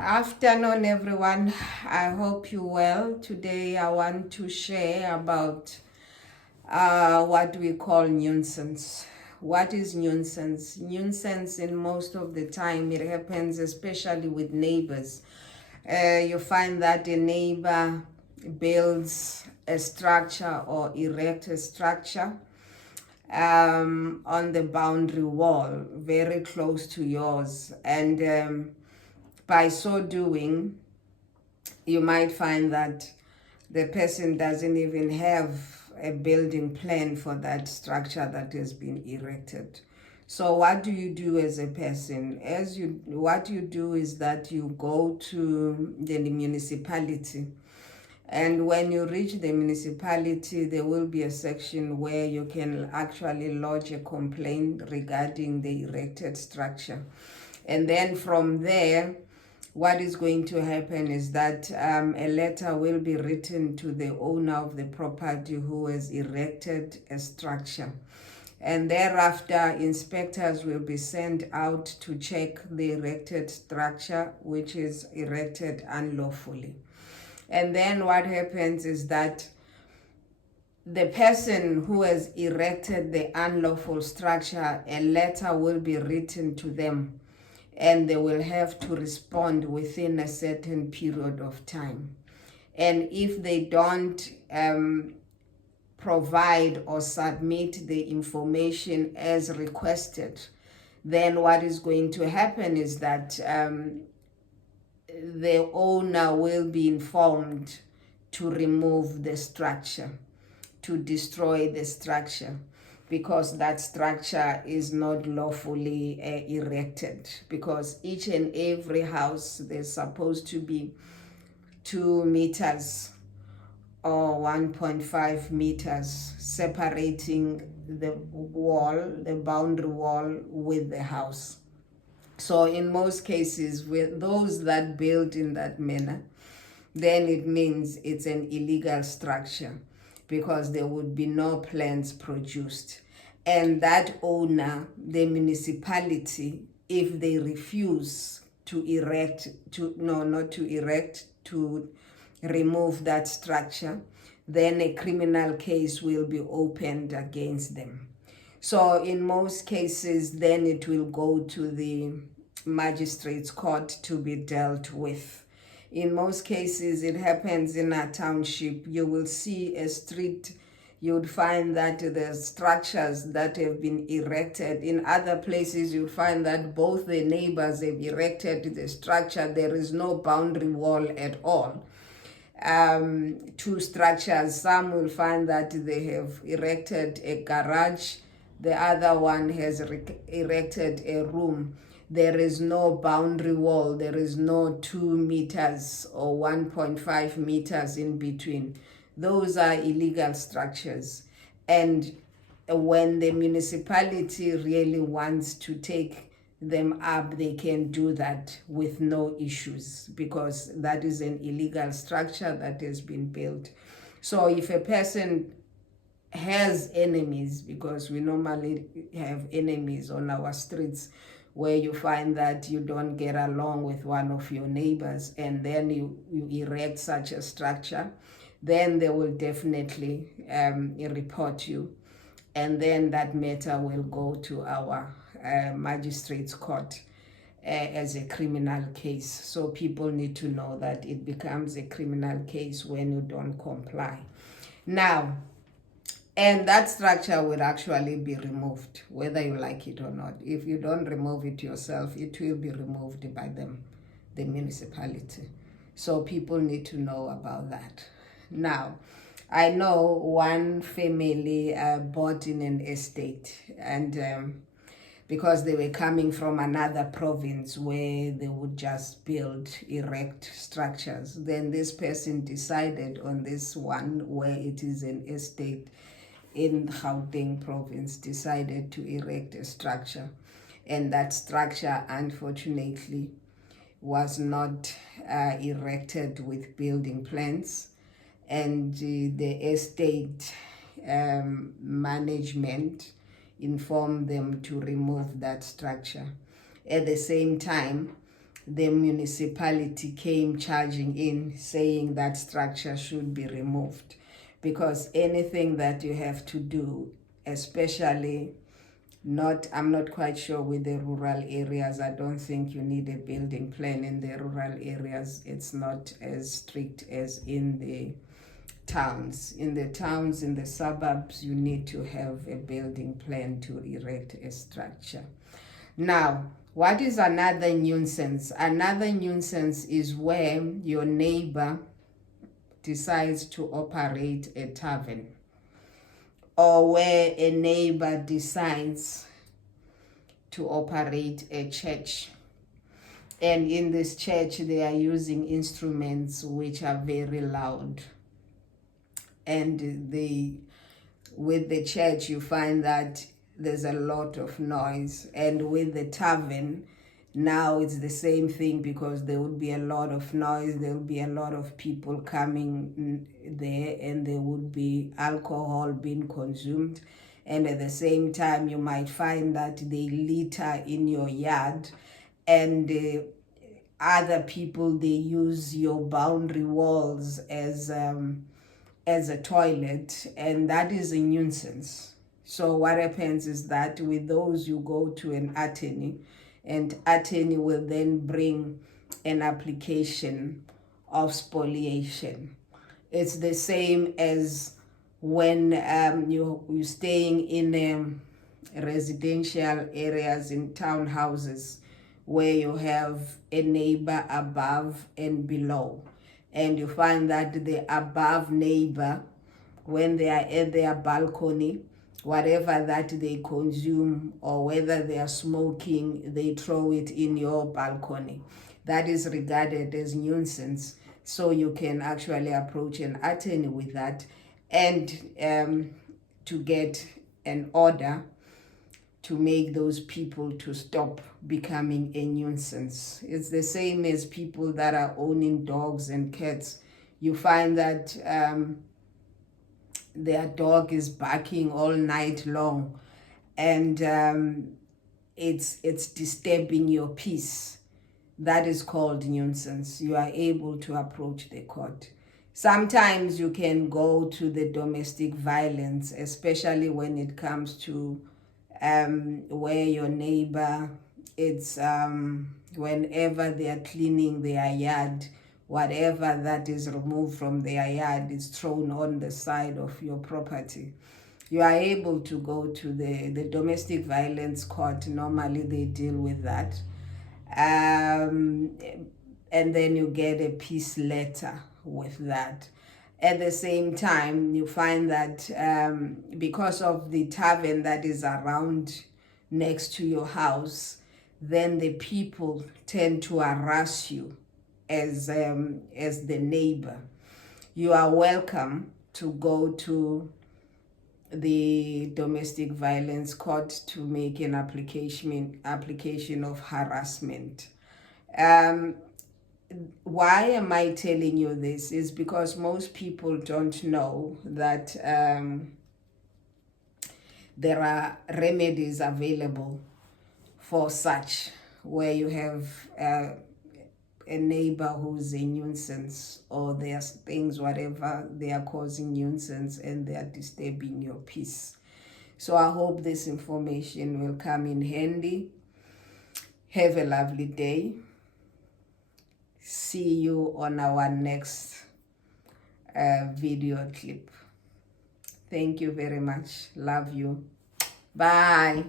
Afternoon, everyone. I hope you're well. Today, I want to share about what we call nuisance. What is nuisance? Nuisance, in most of the time, it happens especially with neighbors. You find that a neighbor builds a structure or erects a structure on the boundary wall, very close to yours, and by so doing, you might find that the person doesn't even have a building plan for that structure that has been erected. So what do you do as a person? What you do is that you go to the municipality, and when you reach the municipality, there will be a section where you can actually lodge a complaint regarding the erected structure. And then from there, what is going to happen is that a letter will be written to the owner of the property who has erected a structure. And thereafter, inspectors will be sent out to check the erected structure, which is erected unlawfully. And then what happens is that the person who has erected the unlawful structure, a letter will be written to them, and they will have to respond within a certain period of time. And if they don't provide or submit the information as requested, then what is going to happen is that the owner will be informed to remove the structure, to destroy the structure, because that structure is not lawfully erected. Because each and every house, there's supposed to be 2 meters or 1.5 meters separating the wall, the boundary wall, with the house. So in most cases, with those that build in that manner, then it means it's an illegal structure, because there would be no plans produced. And that owner, the municipality, if they refuse to remove that structure, then a criminal case will be opened against them. So in most cases, then it will go to the magistrate's court to be dealt with. In most cases, it happens in a township. You will see a street, you would find that the structures that have been erected. In other places, you'll find that both the neighbors have erected the structure. There is no boundary wall at all. 2 structures. Some will find that they have erected a garage. The other one has erected a room. There is no boundary wall. There is no 2 meters or 1.5 meters in between. Those are illegal structures. And when the municipality really wants to take them up, they can do that with no issues, because that is an illegal structure that has been built. So if a person has enemies, because we normally have enemies on our streets, where you find that you don't get along with one of your neighbors, and then you erect such a structure, then they will definitely report you, and then that matter will go to our magistrate's court as a criminal case. So people need to know that it becomes a criminal case when you don't comply. Now, and that structure will actually be removed, whether you like it or not. If you don't remove it yourself, it will be removed by them, the municipality. So people need to know about that. Now, I know one family bought in an estate, and because they were coming from another province where they would just erect structures. Then this person decided on this one, where it is an estate in Gauteng province, decided to erect a structure. And that structure, unfortunately, was not erected with building plans. And the estate management informed them to remove that structure. At the same time, the municipality came charging in saying that structure should be removed, because anything that you have to do, especially I'm not quite sure with the rural areas. I don't think you need a building plan in the rural areas. It's not as strict as in the towns. In the towns, in the suburbs, you need to have a building plan to erect a structure. Now, what is another nuisance? Another nuisance is where your neighbor decides to operate a tavern, or where a neighbor decides to operate a church. And in this church, they are using instruments which are very loud. And with the church, you find that there's a lot of noise. And with the tavern, now it's the same thing, because there would be a lot of noise, there will be a lot of people coming there, and there would be alcohol being consumed. And at the same time, you might find that they litter in your yard, and other people, they use your boundary walls as a toilet, and that is a nuisance. So what happens is that with those, you go to an attorney, and attorney will then bring an application of spoliation. It's the same as when you're staying in residential areas, in townhouses, where you have a neighbor above and below. And you find that the above neighbor, when they are at their balcony, whatever that they consume, or whether they are smoking, they throw it in your balcony. That is regarded as nuisance. So you can actually approach an attorney with that, and to get an order to make those people to stop becoming a nuisance. It's the same as people that are owning dogs and cats. You find that their dog is barking all night long, and it's disturbing your peace. That is called nuisance. You are able to approach the court. Sometimes you can go to the domestic violence, especially when it comes to where your neighbor, it's whenever they are cleaning their yard, whatever that is removed from their yard is thrown on the side of your property. You are able to go to the domestic violence court. Normally they deal with that. And then you get a peace letter with that. At the same time, you find that because of the tavern that is around next to your house, then the people tend to harass you as the neighbor. You are welcome to go to the domestic violence court to make an application of harassment. Why am I telling you this? Is because most people don't know that there are remedies available for such, where you have a neighbor who's a nuisance, or there's things, whatever, they are causing nuisance and they are disturbing your peace. So I hope this information will come in handy. Have a lovely day. See you on our next video clip. Thank you very much. Love you. Bye.